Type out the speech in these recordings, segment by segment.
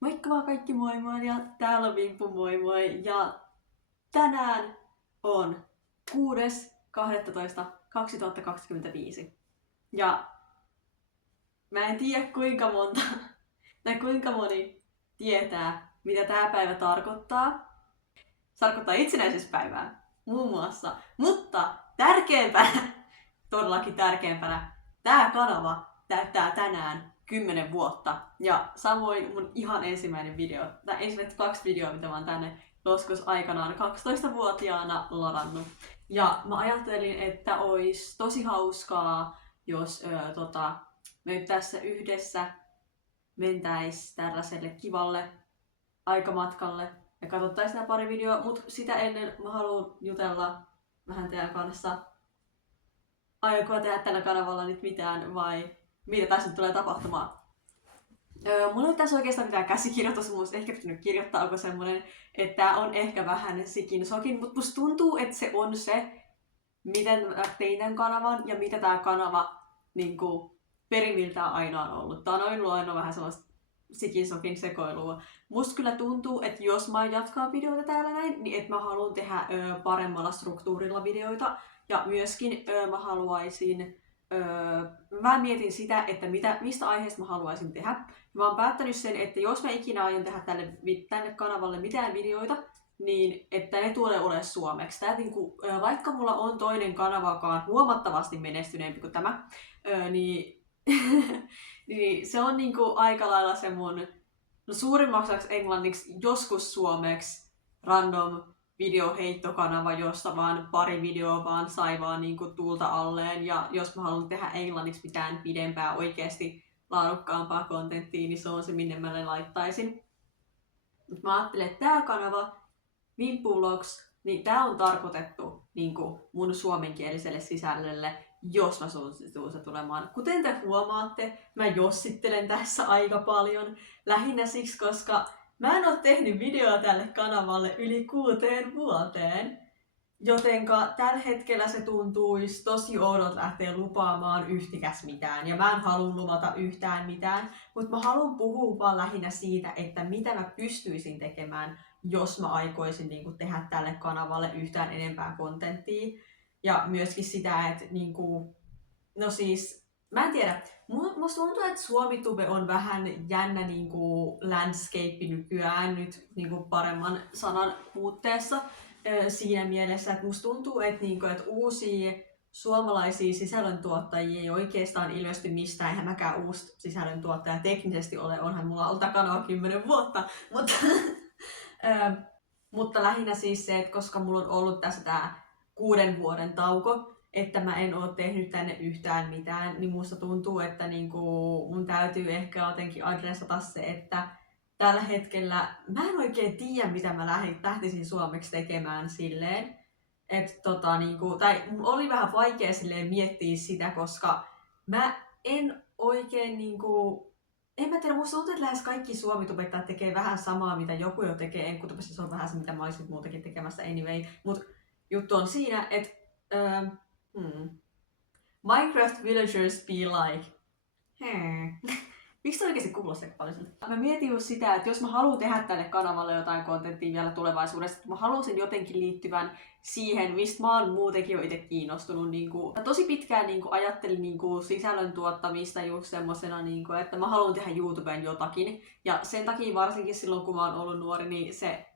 Moikka vaan kaikki, moi moi, ja täällä on Vimpu, moi moi, ja tänään on 6.12.2025. Ja mä en tiedä kuinka monta, tai kuinka moni tietää, mitä tää päivä tarkoittaa. Se tarkoittaa itsenäisyyspäivää, muun muassa. Mutta tärkeämpänä, todellakin tärkeämpänä, tää kanava täyttää tänään 10 vuotta. Ja samoin mun ihan ensimmäinen video, tai ensimmäiset 2 videoa, mitä mä oon tänne joskus aikanaan 12-vuotiaana ladannut. Ja mä ajattelin, että olisi tosi hauskaa, jos me nyt tässä yhdessä mentäis tällaiselle kivalle aikamatkalle ja katsottaisiin nämä pari videoa, mutta sitä ennen mä haluan jutella vähän teidän kanssa. Aionko tehdä tällä kanavalla nyt mitään vai mitä tässä nyt tulee tapahtumaan? Mulla ei tässä oikeastaan mitään käsikirjoitusta, musta ehkä pitänyt kirjoittaa, onko semmonen, että tää on ehkä vähän sikin sokin, mutta musta tuntuu, että se on se, miten mä tein tämän kanavan ja mitä tää kanava niinku perimmiltään aina on ollut. Tää on ollut aina vähän sellaista sikin sokin sekoilua. Musta kyllä tuntuu, että jos mä jatkaa videoita täällä näin, niin että mä haluan tehdä paremmalla struktuurilla videoita. Ja myöskin mä haluaisin, mä mietin sitä, että mistä aiheesta mä haluaisin tehdä. Mä oon päättänyt sen, että jos mä ikinä aion tehdä tänne kanavalle mitään videoita, niin että ne tulee olemaan suomeksi. Tää, vaikka mulla on toinen kanava, joka on huomattavasti menestyneempi kuin tämä, niin, niin se on aika lailla se mun suurimmaksi englanniksi, joskus suomeksi random videoheittokanava, josta vaan pari videoa vaan sai vaan tuulta alleen. Ja jos mä haluan tehdä englanniksi mitään pidempää, oikeasti laadukkaampaa kontenttia, niin se on se, minne mä ne laittaisin. Mut mä ajattelen, että tää kanava, Vimpu Vlogs, niin tää on tarkoitettu mun suomenkieliselle sisällölle, jos mä suostun se tulemaan. Kuten te huomaatte, mä jossittelen tässä aika paljon. Lähinnä siksi, koska mä en oo tehnyt videoa tälle kanavalle yli 6 vuoteen. Jotenka tällä hetkellä se tuntuisi tosi oudolta lähteä lupaamaan yhtikäs mitään. Ja mä en halua luvata yhtään mitään. Mutta mä haluan puhua vaan lähinnä siitä, että mitä mä pystyisin tekemään, jos mä aikoisin tehdä tälle kanavalle yhtään enempää kontenttia. Ja myöskin sitä, että no siis, mä en tiedä. Musta tuntuu, että SuomiTube on vähän jännä landscape nykyään nyt paremman sanan puutteessa. Siinä mielessä, että musta tuntuu, että uusia suomalaisia sisällöntuottajia ei oikeastaan ilmesty mistään. Eihän mäkään uusi sisällöntuottaja teknisesti ole, onhan mulla ollut kanava 10 vuotta. Mutta lähinnä siis se, että koska mulla on ollut tässä tää 6 vuoden tauko, että mä en oo tehnyt tänne yhtään mitään, niin musta tuntuu, että mun täytyy ehkä jotenkin adressata se, että tällä hetkellä mä en oikein tiedä, mitä mä lähtisin suomeksi tekemään silleen. Tai mun oli vähän vaikea silleen miettiä sitä, koska mä en oikein en mä tiedä, musta tuntuu, että lähes kaikki suomitubettajat tekee vähän samaa, mitä joku jo tekee. Enkutubessa se on vähän se, mitä mä olisin muutakin tekemässä anyway. Mut juttu on siinä, että Minecraft Villagers be like. Miksi se oikeasti kuulostaa paljon siltä? Mä mietin just sitä, että jos mä haluan tehdä tälle kanavalle jotain kontenttia vielä tulevaisuudessa, että mä haluaisin jotenkin liittyvän siihen, mistä mä oon muutenkin jo itse kiinnostunut. Mä tosi pitkään ajattelin sisällön tuottamista just semmosena, että mä haluan tehdä YouTubeen jotakin. Ja sen takia varsinkin silloin, kun mä oon ollut nuori, niin se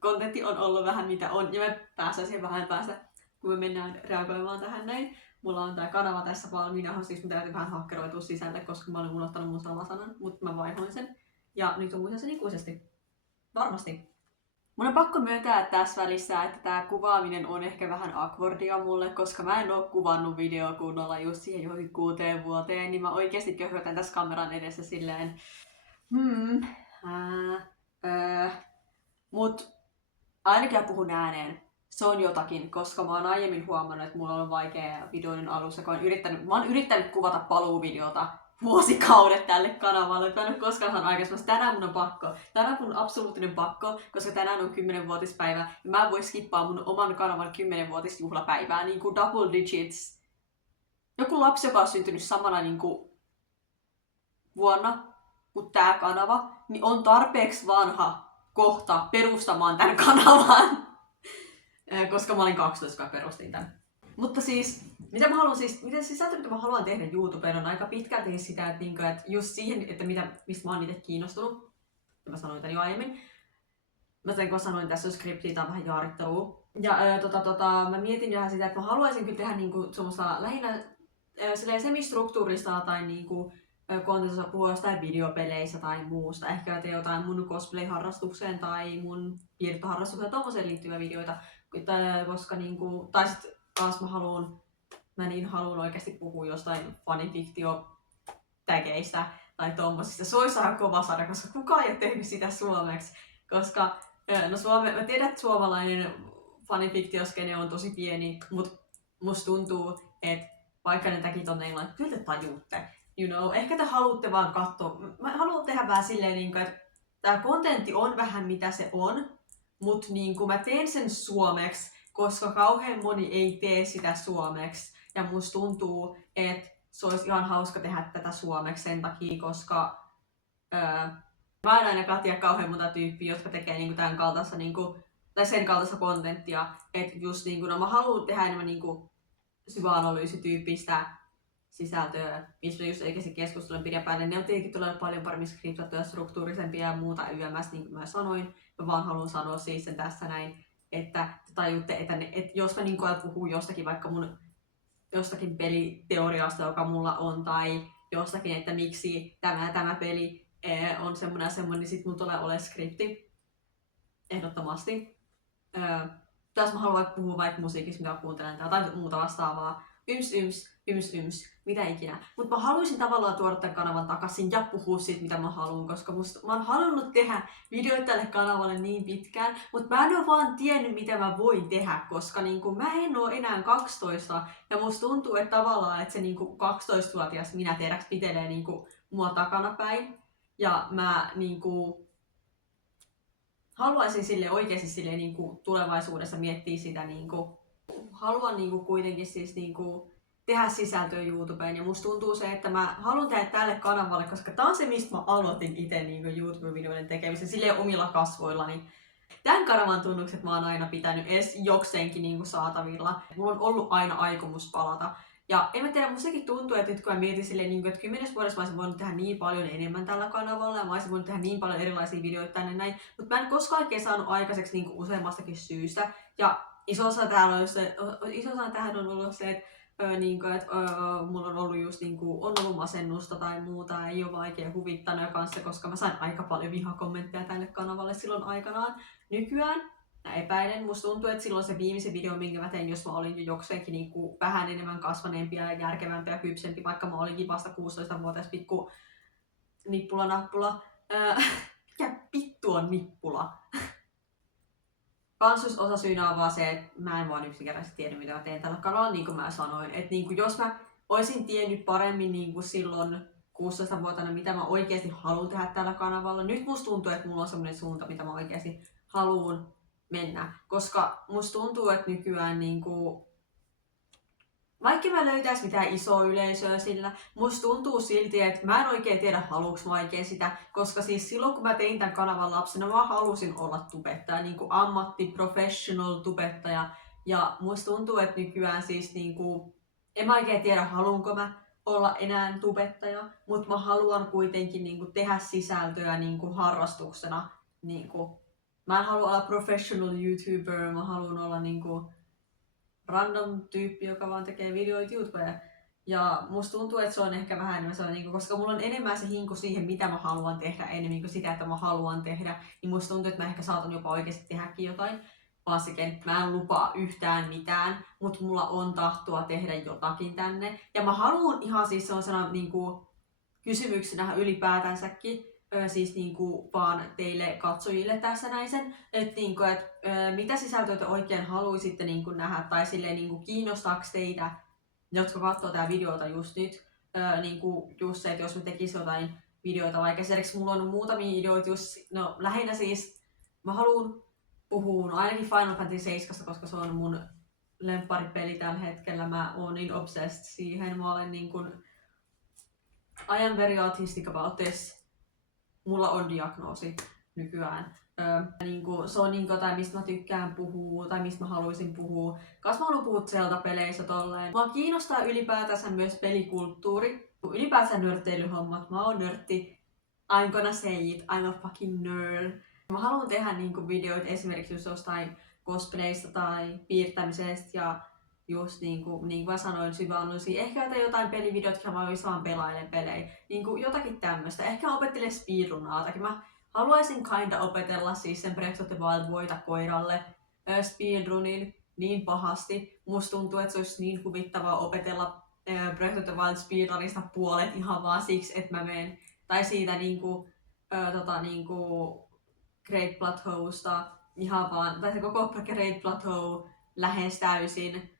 kontentti on ollut vähän mitä on. Ja me päästään siihen vähän päästä, kun me mennään reagoimaan tähän näin. Mulla on tää kanava tässä valmiina, siis mun täytyy vähän hakkeroitua sisälle, koska mä olin unohtanut mun salasanan, mutta mä vaihoin sen. Ja nyt on muistan sen ikuisesti. Varmasti. Mun on pakko myöntää tässä välissä, että tää kuvaaminen on ehkä vähän awkwardia mulle, koska mä en oo kuvannut videoa kunnolla just siihen johonkin 6 vuoteen, niin mä oikeesti köhötän tässä kameran edessä silleen mut ainakin puhun ääneen. Se on jotakin, koska mä oon aiemmin huomannut, että mulla on vaikea videoiden alussa, kun mä oon yrittänyt kuvata paluuvideota vuosikaudet tälle kanavalle. Mä en ole koskaan saanut aikaisemmin. Tänään mun on pakko. Tänään mun on absoluuttinen pakko, koska tänään on 10-vuotispäivä. Ja mä en voi skippaa mun oman kanavan 10-vuotisjuhlapäivää. Double digits. Joku lapsi, joka on syntynyt samana vuonna kuin tää kanava, niin on tarpeeksi vanha kohta perustamaan tämän kanavan. Koska mä olin 12, kun perustin tämän. Mutta siis, mitä sisältö, mitä mä haluan tehdä YouTubeen, on aika pitkälti sitä, että just siihen, että mistä mä oon itse kiinnostunut. Ja mä sanoin tämän jo aiemmin. Kun sanoin, tässä on skriptiä, tää on vähän jaarittelua. Ja mä mietin vähän sitä, että mä haluaisin kyllä tehdä niinku semmoista lähinnä semistruktuurista tai niinku kontentissa puhua jostain videopeleissä tai muusta. Ehkä tee jotain mun cosplay-harrastukseen tai mun piirtoharrastukseen tommoseen liittyviä videoita. Koska niinku, tai sit taas mä niin haluan oikeasti puhua jostain fanifiktio-tägeistä tai tommosista. Se olisi aika kova sarja, koska kukaan ei ole tehnyt sitä suomeksi. Koska mä tiedän, että suomalainen fanifiktioskene on tosi pieni, mutta musta tuntuu, että vaikka ne teki tonne englannin, kyllä te tajutte. You know, ehkä te haluatte vaan katsoa. Mä haluan tehdä vähän silleen, että tää kontentti on vähän mitä se on, mutta niin mä teen sen suomeksi, koska kauhean moni ei tee sitä suomeksi. Ja musta tuntuu, että se olisi ihan hauska tehdä tätä suomeksi sen takia, koska mä en ainakaan tiedä kauhean monta tyyppiä, jotka tekee niinku tämän kaltaista, tai sen kaltaista kontenttia. Että just mä haluan tehdä enemmän syväanalyysityyppistä sisältöä, missä just oikeasti keskustelen pidempään. Ne on tietenkin tulee paljon paremmin skriptattuja, struktuurisempia ja muuta YMS, niin kuin mä sanoin. Mä vaan haluan sanoa siis sen tässä näin, että tajutte, että jos mä puhun jostakin vaikka mun jostakin peliteoriasta, joka mulla on, tai jostakin, että miksi tämä peli on semmoinen, niin sit mun tulee olemaan skripti. Ehdottomasti. Tässä mä haluan puhua vaikka musiikista, mitä kuuntelen, tai muuta vastaavaa. Yms, mitä ikinä. Mutta mä haluaisin tavallaan tuoda tämän kanavan takaisin ja puhua siitä, mitä mä haluan, koska mä oon halunnut tehdä videoita tälle kanavalle niin pitkään, mutta mä en ole vaan tiennyt, mitä mä voin tehdä, koska mä en oo enää 12, ja musta tuntuu, että tavallaan, että se 12-vuotias minä tiedäks pitelee mua takanapäin, ja mä haluaisin oikeasti tulevaisuudessa miettiä sitä haluan kuitenkin siis tehdä sisältöä YouTubeen, ja musta tuntuu se, että mä haluan tehdä tälle kanavalle, koska tää on se, mistä mä aloitin itse YouTube-videoiden tekemisen silleen omilla kasvoillani. Tämän kanavan tunnukset mä oon aina pitänyt edes jokseenkin saatavilla. Mulla on ollut aina aikomus palata. Ja en mä tiedä, mustakin tuntuu, että nyt kun mä mietin silleen, että 10 vuodessa mä olisin voinut tehdä niin paljon enemmän tällä kanavalla ja mä olisin voinut tehdä niin paljon erilaisia videoita tänne näin, mutta mä en koskaan oikein saanut aikaiseksi useammastakin syystä. Ja iso osa tähän on ollut se, että mulla on ollut just on ollut masennusta tai muuta, ei ole vaikea huvittanut kanssa, koska mä sain aika paljon vihakommentteja tänne kanavalle silloin aikanaan. Nykyään mä epäilen, musta tuntuu, että silloin se viimeisen video, minkä mä tein, jos mä olin jo jokseenkin vähän enemmän kasvaneempi ja järkevämpi ja kypsempi, vaikka mä olinkin vasta 16-vuotias pikku nippula-nappula. Mikä vittu on nippula? Kans osa syynä on vaan se, että mä en vaan yksinkertaisesti tiennyt, mitä mä teen tällä kanavalla, niin kuin mä sanoin. Että jos mä olisin tiennyt paremmin silloin 16-vuotiaana, mitä mä oikeasti haluan tehdä tällä kanavalla. Nyt musta tuntuu, että mulla on semmoinen suunta, mitä mä oikeasti haluan mennä. Koska musta tuntuu, että nykyään vaikka mä löytäis mitään isoa yleisöä sillä, musta tuntuu silti, että mä en oikein tiedä haluuks mä oikein sitä, koska siis silloin kun mä tein tämän kanavan lapsena, mä halusin olla tubettaja, professional tubettaja, ja musta tuntuu, että nykyään siis en mä oikein tiedä haluanko mä olla enää tubettaja, mutta mä haluan kuitenkin tehdä sisältöä harrastuksena, mä en halua olla professional YouTuber, mä haluan olla random tyyppi, joka vaan tekee videoita YouTubeen. Ja musta tuntuu, että se on ehkä vähän enemmän sellainen, koska mulla on enemmän se hinku siihen, mitä mä haluan tehdä, enemmän kuin sitä, että mä haluan tehdä. Niin musta tuntuu, että mä ehkä saatan jopa oikeasti tehdäkin jotain. Varsinkin, mä en lupaa yhtään mitään, mutta mulla on tahtoa tehdä jotakin tänne. Ja mä haluan ihan siis sellaisena kysymyksenä ylipäätänsäkin, siis vaan teille katsojille tässä näin sen, että mitä sisältöä te oikein haluaisitte nähdä, tai silleen kiinnostaako teitä, jotka katsoo tää videota just nyt, just se, että jos mä tekisin jotain videoita, vaikka esimerkiksi mulla on muutamia videoita just, no lähinnä siis, mä haluan puhua ainakin Final Fantasy 7, koska se on mun lempparipeli tällä hetkellä, mä oon niin obsessed siihen, mä olen I am very autistic about this. mulla on diagnoosi nykyään. Se on jotain, mistä mä tykkään puhua tai mistä mä haluaisin puhua. Kas mä haluan puhua Zelda-peleissä tolleen. Mua kiinnostaa ylipäätänsä myös pelikulttuuri. Ylipäänsä nörtteilyhommat. Mä oon nörtti. I'm gonna say it. I'm a fucking nerd. Mä haluan tehdä videoita esimerkiksi just jostain cosplayista tai piirtämisestä ja just niin kuin mä sanoin, syvällisiä. Ehkä jotain pelivideot, jotka mä vaan pelailen pelejä. Jotakin tämmöistä. Ehkä opettelen speedrunaatakin. Mä haluaisin kinda opetella siis sen Breath of the Wild voita koiralle speedrunin niin pahasti. Musta tuntuu, että se olisi niin huvittavaa opetella Breath of the Wild speedrunista puolet ihan vaan siksi, että mä menen. Tai siitä Great Plateausta ihan vaan, tai se koko Great Plateau lähes täysin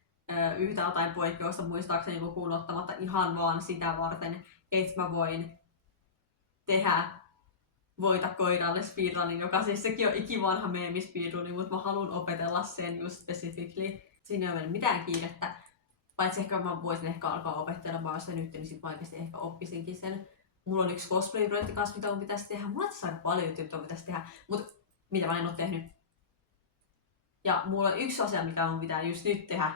yhtä jotain poikkeusta muistaakseni lukuun ottamatta ihan vaan sitä varten, että mä voin tehdä voita koiralle speedrunin, joka siis sekin on ikivanha meemi speedruni, mutta mä haluan opetella sen just specifically. Siinä ei ole mitään kiirettä. Paitsi ehkä mä voisin alkaa opettelemaan sitä nyt, niin sit mä oikeasti ehkä oppisinkin sen. Mulla on yksi cosplay-projekti kanssa, mitä mun pitäisi tehdä. Mulla on tässä aika paljon juttuja, mitä pitäisi tehdä, mutta mitä mä en ole tehnyt. Ja mulla on yksi asia, mikä mun pitää just nyt tehdä.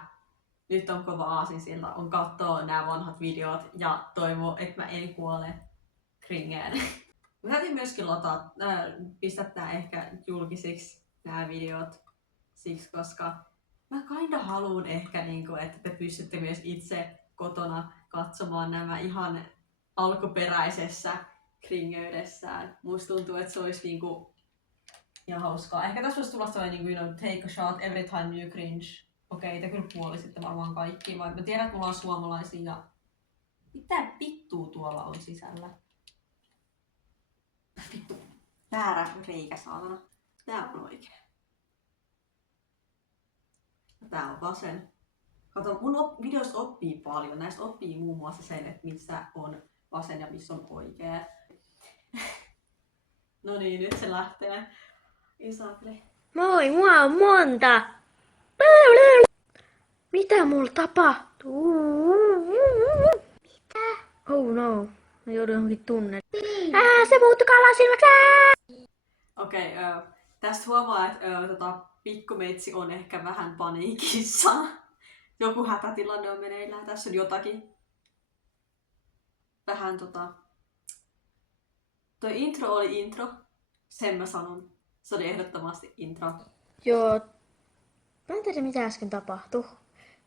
Nyt on kova aasinsilta, on katsoa nämä vanhat videot ja toivoa, että mä en kuole kringeen. Mä täytyy myöskin pistää tää ehkä julkisiksi nämä videot siksi, koska mä kinda haluun ehkä, että te pystytte myös itse kotona katsomaan nämä ihan alkuperäisessä kringeydessään. Musta tuntuu, että se olisi ihan hauskaa. Ehkä tässä voisi tulla sellainen, take a shot every time you cringe. Okei, te kyllä puolisitte varmaan kaikki, vaikka mä tiedän, että mulla on suomalaisia ja mitä vittua tuolla on sisällä? Vittu, väärä reikä saatana. Tää on oikea. Tää on vasen. Kato, mun videosta oppii paljon. Näistä oppii muun muassa sen, että missä on vasen ja missä on oikea. No niin, nyt se lähtee. Isabelle. Moi, mua on monta. Mitä mulla tapahtuu? Mitä? Oh no, mä joudun johonkin tunneliin. Se muuttui kalasilmäksi. Okei, tästä huomaa, että pikkumeitsi on ehkä vähän paniikissa. Joku hätätilanne on meneillään. Tässä on jotakin. Vähän Toi intro oli intro. Sen mä sanon. Se oli ehdottomasti intro. Joo. Mä en tiedä mitä äsken tapahtui.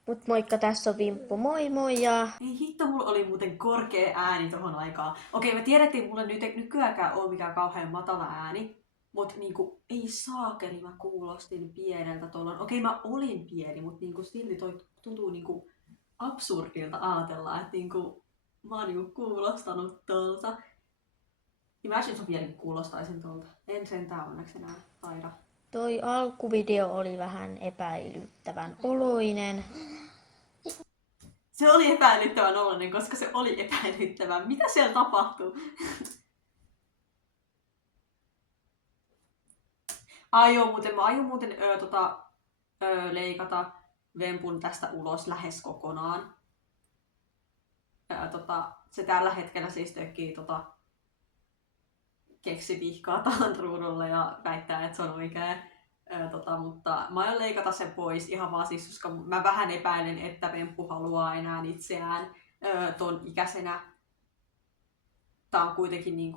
Mut moikka, tässä on Vimppu. Moi moi ja... Ei hitto, mulla oli muuten korkea ääni tohon aikaan. Okei, me tiedettiin, että mulla nyt nykyäänkään ole mikään kauhean matala ääni. Mut ei saakeli, mä kuulostin pieneltä tuolloin. Okei, mä olin pieni, mut silti toi tuntuu absurdilta ajatella, että mä oon kuulostanut tuolta. Imagine, jos mä vieläkin kuulostaisin tuolta. En sentään onneksi enää taida. Toi alkuvideo oli vähän epäilyttävän oloinen. Se oli epäilyttävän oloinen, koska se oli epäilyttävän. Mitä siellä tapahtui? Mä aion muuten leikata Vempun tästä ulos lähes kokonaan. Se tällä hetkellä siis tökkii keksivihkaa tähän ruudulle ja väittää, että se on oikea. Mutta mä aion leikata sen pois ihan vaan siis, koska mä vähän epäilen, että Vemppu haluaa enää itseään ton ikäisenä. Tää on kuitenkin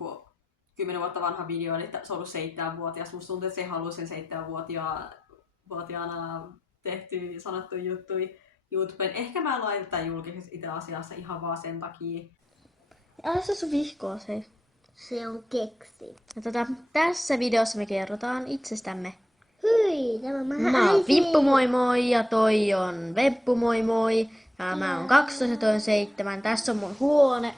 10 vuotta vanha video, eli se on ollut 7-vuotias. Musta tuntuu, että se haluaa sen 7-vuotiaana tehty sanottu juttui YouTubeen. Ehkä mä laitan tämän julkisesti itse asiassa ihan vaan sen takia. Se sun vihkoa se. Se on keksi. Ja tässä videossa me kerrotaan itsestämme. Hyi, tämä on Mä oon Vimppu moi moi ja toi on Vemppu moi moi. Ja mä oon 12 ja toi on 7. Tässä on mun huone.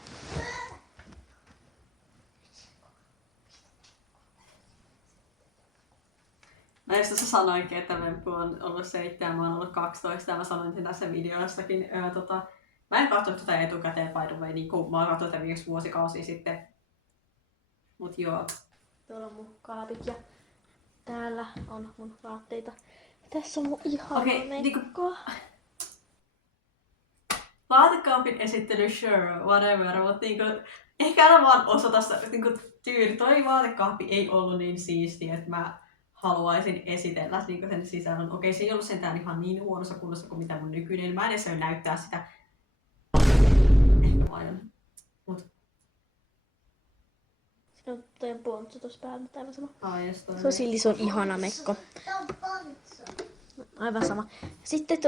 No jos sä sanoinkin, että Vemppu on ollut 7 ja mä oon ollut 12 ja mä sanoin sen tässä videossakin. Mä en katsonut tätä etukäteen by the way, mä oon katsonut tätä viimeksi vuosikausia sitten. Mut joo. Tuolla on mun kaapit ja täällä on mun vaatteita. Tässä on mun ihana mekko. Vaatekaapin esittely, sure, whatever, mutta ehkä älä vaan osoita tyyli. Toi vaatekaappi ei ollut niin siisti, että mä haluaisin esitellä niin sen sisällön. Okei, se ei ollut sentään ihan niin huonossa kunnossa kuin mitä mun nykyinen. Mä en edes voi näyttää sitä. Ehkä mä aion. Mut. Siinä on toi pontsu tuossa päällä, mitä mä sanon. Ai, Se on silti, se on ihana mekko. Aivan sama. Sitten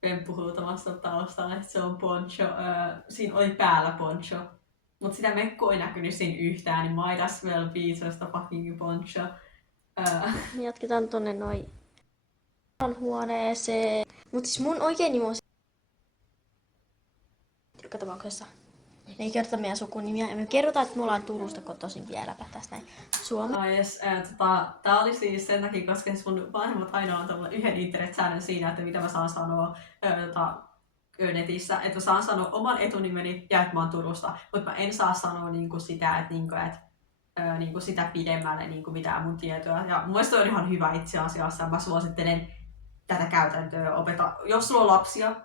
Pemppu huutamassa taustalla, että se on poncho. Siinä oli päällä poncho. Mut sitä mekkoa ei näkynyt siinä yhtään, niin might as well be just a fucking poncho. me jatketaan tonne noin huoneeseen. Mut siis mun oikein nimi on joka tapauksessa. Me ei kerrota meidän sukunimiä ja me kerrotaan, että me ollaan Turusta kotoisin vieläpä tästä näin Suomeen. Yes, tää oli siis sen takia, koska mun vanhemmat aina on mulle yhden internet-säännön siinä, että mitä mä saan sanoa netissä. Että mä saan sanoa oman etunimeni ja että mä oon Turusta, mutta mä en saa sanoa niinku sitä, että niinku sitä pidemmälle niinku mitään mun tietoa. Ja mun mielestä on ihan hyvä itse asiassa. Mä suosittelen tätä käytäntöä opeta. Jos sulla on lapsia,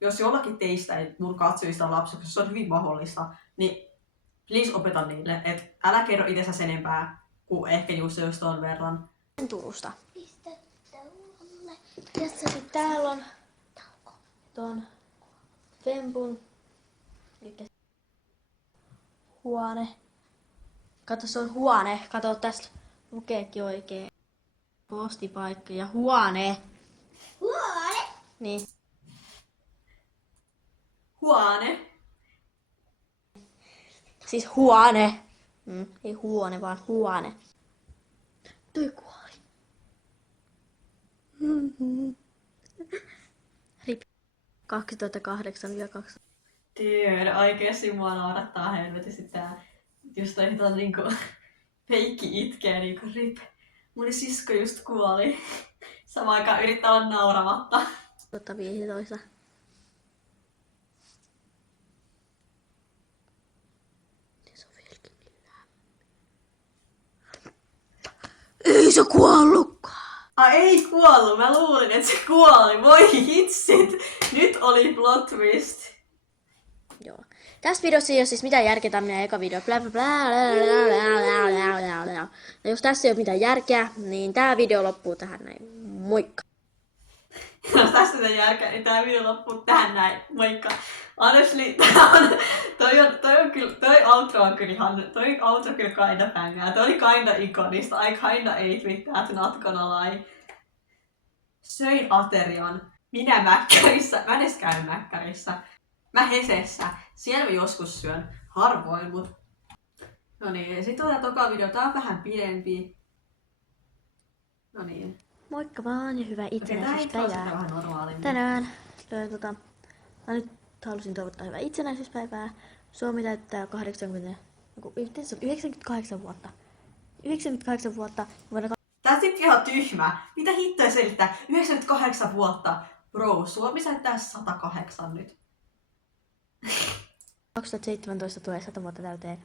jos jollakin teistä ei mun katsojista on lapsia, koska se on hyvin mahdollista, niin please opeta niille, että älä kerro itsensä sen enempää kuin ehkä just ton verran. Turusta. Pistettä mulle. Ja sitten täällä on ton Fempun huone. Kato, se on huone. Kato, tässä lukeekin oikein. Postipaikka ja huone. Huone. Niin. Huone. Siis huone. Ei huone, vaan huone. Toi kuoli. Rip. 2008-2000. Dude, oikeesti mua naurattaa helvetisti tää. Just toi niinku feikki itkee niinku rip. Mun sisko just kuoli. Samaan aikaan yrittää olla nauramatta. 2015. Se on vieläkin ei se kuollutkaan. Ei kuollut, mä luulin, että se kuoli. Voi hitsit! Nyt oli plot twist. Joo. Tässä videossa ei ole siis mitään järkeä, tämä meidän eka video. Bla, bla, bla, ja jos tässä ei ole mitään järkeä, niin tämä video loppuu tähän näin. Moikka! Jos tässä ei järkeä, niin tää video loppuu tähän näin. Moikka! Honestly, toi outro on kyllä ihan, toi outro kyllä kinda bangää. Toi oli kinda ikonista. I kinda ate with that, not gonna lie. Söin aterian. Minä mäkkärissä. Mä en edes käy mäkkärissä. Mä Hesessä. Siellä mä joskus syön. Harvoin, mut... No niin, sit on tää toka video. Tää on vähän pidempi. No niin. Moikka vaan ja hyvää itsenäisyyspäivää. Vähän normaalimmin. Tänään mä nyt halusin toivottaa hyvää itsenäisyyspäivää. Suomi täyttää 98 vuotta. 98 vuotta vuonna Tää on sit ihan tyhmä. Mitä hittoa selittää? 98 vuotta. Bro, Suomi täyttää 108 nyt. 2017 tulee 100 vuotta täyteen.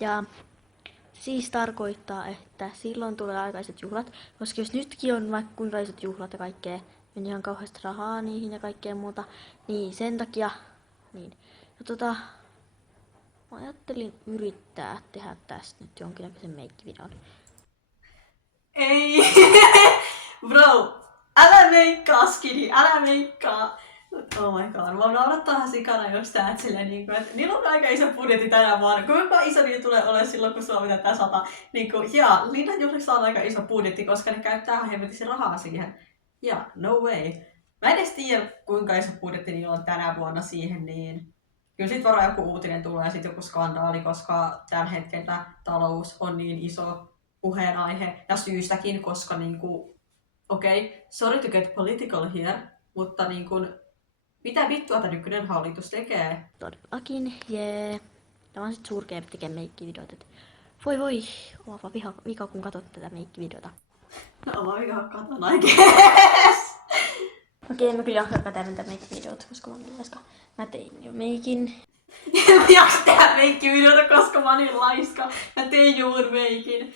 Ja siis tarkoittaa, että silloin tulee aikaiset juhlat, koska jos nytkin on vaikka kuinka isot juhlat ja kaikkea, meni ihan kauheasti rahaa niihin ja kaikkea muuta, niin sen takia, niin. Ja mä ajattelin yrittää tehdä tästä nyt jonkinnäköisen meikkivideon. Ei! Bro, älä meikkaa skidi, älä meikkaa! Oh my god, mä naurattaa ihan sikana just tää, että silleen niinku, että niillä on aika iso budjetti tänä vuonna. Kuinka iso niillä tulee olemaan silloin, kun Suomi täyttää 100? Niinku, ja Linnan juhlissa on aika iso budjetti, koska ne käyttää ihan hemmetisti rahaa siihen. Ja, no way. Mä en edes tiedä, kuinka iso budjetti niillä on tänä vuonna siihen, niin... Kyllä sit varmaan joku uutinen tulee ja sit joku skandaali, koska tällä hetkellä talous on niin iso puheenaihe. Ja syystäkin, koska niinku... Okei, sorry to get political here, mutta niinku... Mitä vittua tämä nykyinen hallitus tekee? Todellakin, jee. Tämä on sit surkea tekee meikkivideoita. Voi, oma vika kun katsot tätä meikkivideota. No oma vika katon, I guess. Okei, mä kyllä jaksan tehdä tätä meikkivideota, koska mä oon niin laiska. Mä tein jo meikin. Mä jaksan tehdä meikkivideota, koska mä oon niin laiska. Mä tein jo mun meikin.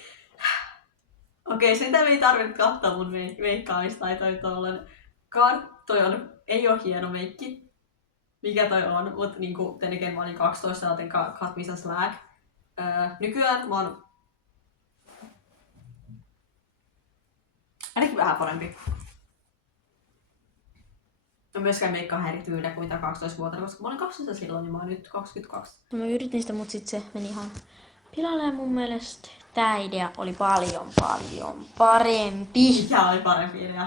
Okei, sitä me ei tarvitse katsoa mun meikkaamista tai toi tollen. Toi ei oo hieno meikki. mikä toi on, mutta niinku tietenkin mä olin 12, joten cut me some slack. Nykyään mä oon ainakin vähän parempi. No myöskään meikkaa eri tyylä kuin mitä 12-vuotiaana, koska mä olin 12 silloin, niin mä oon nyt 22. Mä yritin sitä, mutta sit se meni ihan pilalle ja mun mielestä tää idea oli paljon parempi. Mikä oli parempi idea?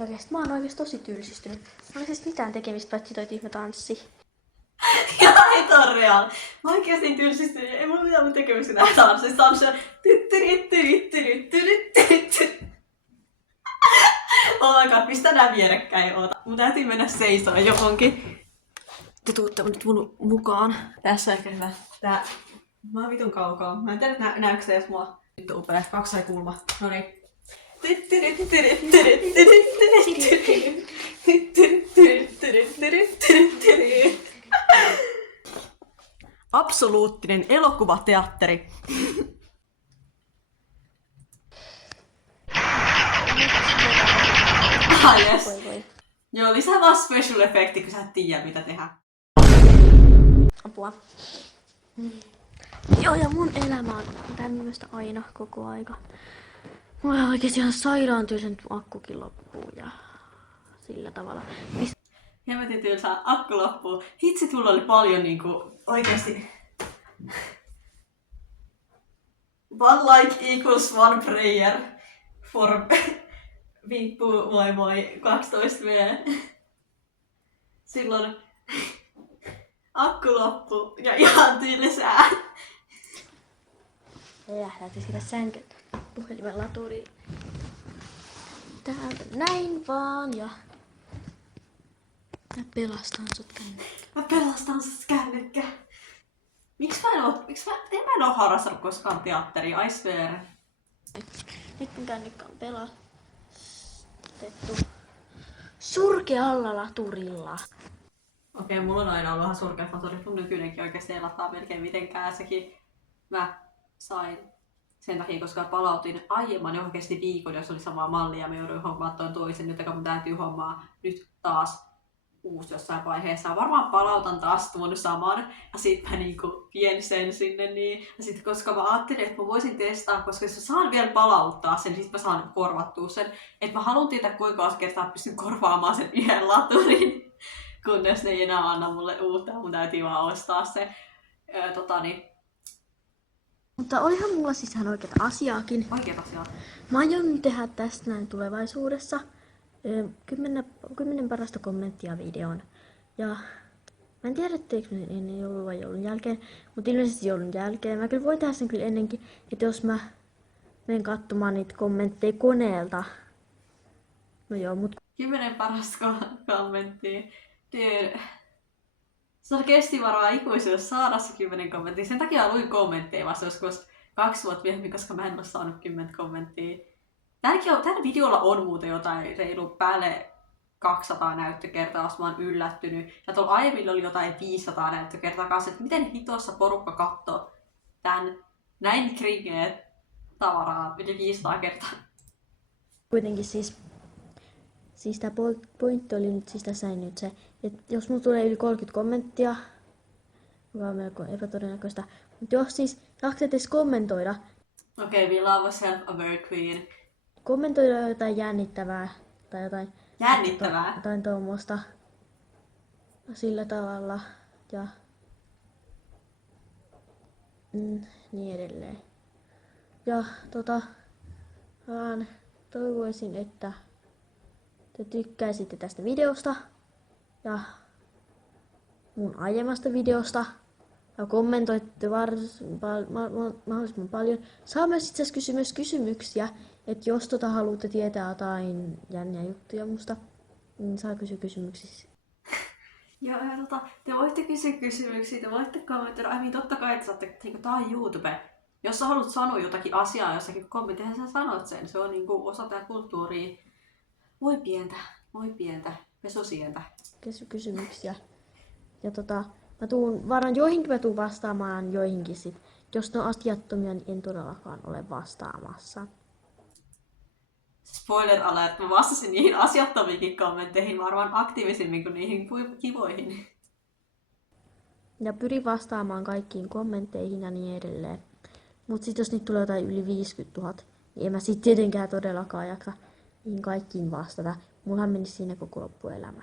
Oikeesti mä oon oikeesti tosi tylsistynyt. Mä olin siis mitään tekemistä paitsi toi tyhmä tanssi. Ja ei tää on real. Mä oikeesti tylsistynyt. Ei mulla mitään tekemistä nää tanssissa. Tanssissa. Oh my god, mistä nää vierekkäin oota? Mun täytyy mennä seisomaan johonkin. Te tuutte nyt mun mukaan. Tässä on ehkä hyvä. Tää... Mä oon vitun kaukaa. Mä en tiedä, näykö se edes mua. Nyt on upea. Kaksi sai kulma. Noniin. Absoluuttinen elokuvateatteri. Yes. Voi. Joo, lisää vaan special effecti, kun sä et tiedä mitä tehdä. Apua. Joo, ja mun elämä on tämmöistä aina koko aika. Mulla on oikeesti ihan sairaan tylsä, nyt mun akkukin loppuu ja sillä tavalla. Hemmetin tylsää, akku loppuu. Hitsi, tulla oli paljon niinku oikeesti... One like equals one prayer for Vippu, moi moi, 12V. Silloin akku loppu ja ihan tylsää. Lähdätte sillä sänkyt puhelimen laturiin. Täältä näin vaan ja mä pelastan sut kännykkä. Mä pelastan sut kännykkä. Miksi mä en oo harrastanut koskaan teatteria, I swear. Nyt mun kännykkä on pelastettu surkealla laturilla. Okei, mulla on aina ollut vähän surkeat laturit, mun nykyinenkin oikeesti ei lataa melkein mitenkään. Sekin mä sain sen takia, koska palautin aiemman johon kesti viikon, jos oli samaa mallia ja mä jouduin hommaamaan tuon toisen, nyt mun täytyy hommaa nyt taas uusi jossain vaiheessa. Varmaan palautan taas tuon saman ja sit mä niinku vien sen sinne niin. Ja sit koska mä ajattelin, että mä voisin testaa, koska jos mä saan vielä palauttaa sen, niin sit mä saan korvattua sen. Että mä haluan tietää kuinka monta kertaa pystyn korvaamaan sen yhden laturin, kunnes ne ei enää anna mulle uutta. Mun täytyy vaan ostaa se. Mutta olihan mulla siis ihan oikeeta asiaakin. Oikeat asiat. Mä aion tehdä tästä näin tulevaisuudessa 10 parasta kommenttia videoon. Ja mä en tiedä, teekö ne ennen joulua vai joulun jälkeen, mutta ilmeisesti joulun jälkeen. Mä kyllä voin tehdä sen kyllä ennenkin, että jos mä menen katsomaan niitä kommentteja koneelta. No joo, mut 10 parasta kommenttia. Dude. Se on kestivaraa ikuisuus saada se 10 kommenttia. Sen takia luin kommentteja vasta joskus 2 vuotta myöhemmin, koska mä en ole saanut 10 kommenttia. Tällä videolla on muuten jotain reilu päälle 200 näyttökertaa, jos mä oon yllättynyt. Ja tuolla aiemmilla oli jotain 500 näyttökertaa kanssa, että miten hitossa porukka katsoo tän näin kringeet tavaraa yli 500 kertaa. kuitenkin siis tää pointti oli nyt siis tässä nyt se, että jos mulla tulee yli 30 kommenttia, joka on melko epätodennäköistä, mutta jos siis jaksat edes kommentoida, Okei, we love a self-aware queen. kommentoida jotain jännittävää tai jotain Jännittävää. jotain tuommoista sillä tavalla ja niin edelleen. Ja vaan toivoisin, että te tykkäisitte tästä videosta ja mun aiemmasta videosta ja kommentoitte mahdollisimman paljon. Saa myös itse asiassa kysyä kysymyksiä, että jos haluatte tietää jotain jänniä juttuja musta, niin saa kysyä kysymyksiä. Ja te voitte kysyä kysymyksiä, te voitte kommentoida. Totta kai, että saatte, tää on YouTube. Jos sä haluat sanoa jotakin asiaa jossakin kommentissa, sä sanot sen. Se on niinku osa tää kulttuuria. Voi pientä, pesusientä. Kysymyksiä. Ja mä tuun, varmaan joihinkin mä tuun vastaamaan, joihinkin sit. Jos ne on asiattomia, niin en todellakaan ole vastaamassa. Spoiler alert, mä vastasin niihin asiattomiinkin kommentteihin varmaan aktiivisimmin kuin niihin kivoihin. Ja pyrin vastaamaan kaikkiin kommentteihin ja niin edelleen. Mut sit jos niitä tulee jotain yli 50 000, niin en mä sit tietenkään todellakaan jaksa niihin kaikkiin vastata. Mullahan menisi siinä koko loppuelämä.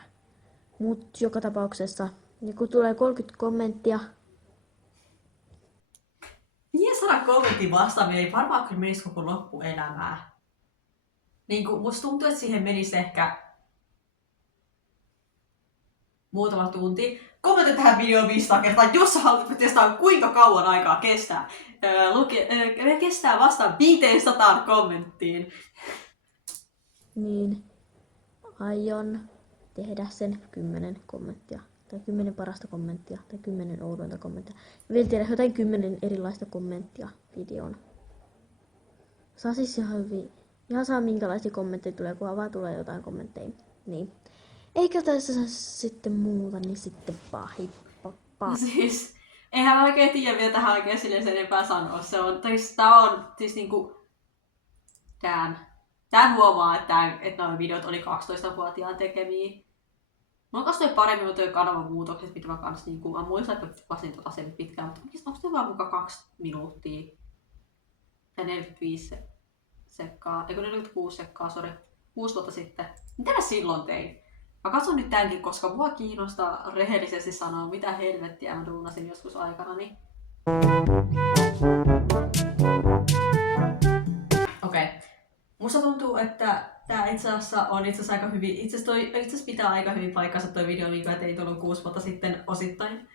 Mut joka tapauksessa, niin kun tulee 30 kommenttia, 500 kommentin vastaaminen ei varmaan kyllä menisi koko loppuelämää. Niin kuin, musta tuntuu, että siihen menisi ehkä muutama tunti. Kommentoi tähän videoon 500 kertaa, jos sä haluat testaa kuinka kauan aikaa kestää. Me kestää vasta 500 kommenttiin. niin aion tehdä sen 10 kommenttia. Tai 10 parasta kommenttia. Tai 10 oudointa kommenttia. Ja vielä tehdä jotain 10 erilaista kommenttia videoon. Saa siis ihan hyvin. Ihan saa minkälaisia kommentteja tulee, kun vaan tulee jotain kommentteja. Niin. Eikä tässä sitten muuta, niin sitten pahippa. Siis, eihän mä oikein tiedä, mitä tähän oikein silleen sen enempää sanoa. Tää on siis niinku... Tää huomaa, että nuo videot oli 12-vuotiaan tekemiä. Mulla on toi paremmin toi kanavan muutokset, mitä mä kans niinku... Mä muistan, että vasin sen pitkään, mutta onko se vaan muka 2 minuuttia? Tai 45 sekkaa, eikö 46 sekkaa, sori. 6 vuotta sitten. Mitä mä silloin tein? Mä katson nyt tämänkin, koska mua kiinnostaa rehellisesti sanoa, mitä helvettiä mä duunasin joskus aikanani. Okei. Musta tuntuu, että tää itse asiassa on aika hyvin, itse asiassa pitää aika hyvin paikkansa toi video, minkä mä tein tuolloin 6 vuotta sitten osittain.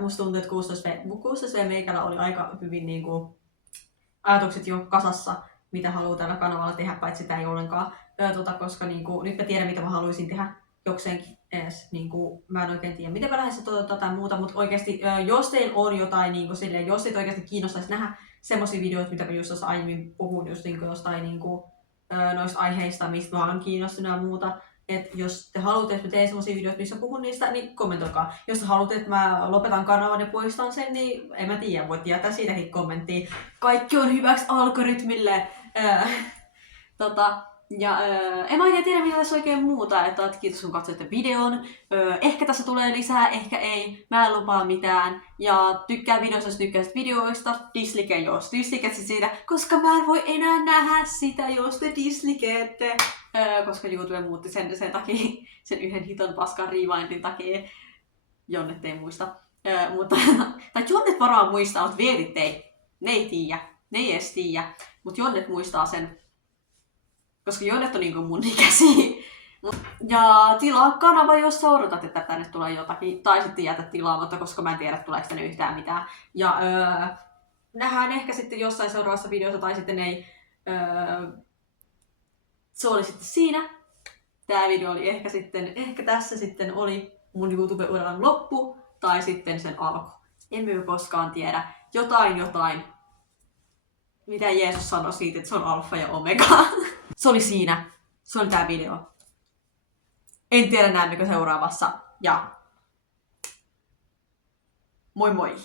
Musta tuntuu, että 16V meikällä oli aika hyvin niinku ajatukset jo kasassa, mitä haluaa tällä kanavalla tehdä, paitsi sitä ei ollenkaan. Koska niinku, nyt mä tiedän, mitä mä haluaisin tehdä jokseenkin edes. Niinku, mä en oikein tiedä, miten mä lähden toteuttaa tai muuta, mutta oikeasti, jos teillä on jotain, niinku, silleen, jos teitä oikeasti kiinnostaisi nähdä semmosia videoita, mitä mä just tuossa aiemmin puhun, just niinku, jostain niinku, noista aiheista, mistä mä oon kiinnostunut ja muuta. Et jos te haluatte, että mä teen semmosia videoita, missä puhun niistä, niin kommentoikaa. Jos te haluatte, että mä lopetan kanavan ja poistan sen, niin en mä tiedä, voit jättää siitäkin kommenttia. Kaikki on hyväksi algoritmille. En mä oikein tiedä, mitä tässä oikein muuta. Että kiitos, kun katsoitte videon. Ehkä tässä tulee lisää, ehkä ei. Mä en lupaa mitään. Ja tykkää videosta, jos tykkäisit videoista. Dislike, jos dislikeet siitä. Koska mä en voi enää nähdä sitä, jos te dislikeette. Koska YouTube muutti sen takia, sen yhden hiton paskan rewindin takia. Jonnet ei muista. Tai Jonnet varmaan muistaa, mutta Veerit ei. Ne ei tiedä. Ne ei edes tiedä. Mutta Jonnet muistaa sen. Koska Jonnet on niinku mun ikäisiä. Ja tilaa kanava, jos sä odotat, että tänne tulee jotakin. Tai sitten jätä tilaamatta, koska mä en tiedä, tuleeko tänne yhtään mitään. Ja nähdään ehkä sitten jossain seuraavassa videossa, tai sitten ei. Se oli sitten siinä. Tää video oli ehkä tässä sitten oli mun YouTube-uran loppu, tai sitten sen alku. Emme koskaan tiedä. Jotain. Mitä Jeesus sanoi siitä, että se on alfa ja omega. Se oli siinä. Se oli tää video. En tiedä näemmekö seuraavassa. Ja moi moi!